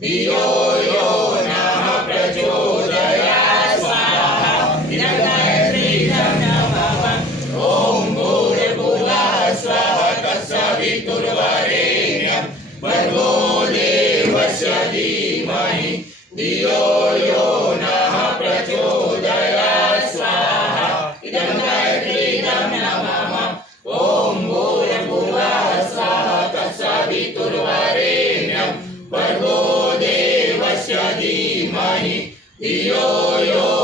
धियो यो नः प्रचोदयात् स्वाहा इदं गायत्री इदं नमः ॐ भूर्भुवः स्वः तत्सवितुर्वरेण्यं भर्गो देवस्य धीमहि धियो यो नः प्रचोदयात् स्वाहा इदं गायत्री इदं नमः ॐ भूर्भुवः स्वः तत्सवितुर्वरेण्यं धीमहि धियो यो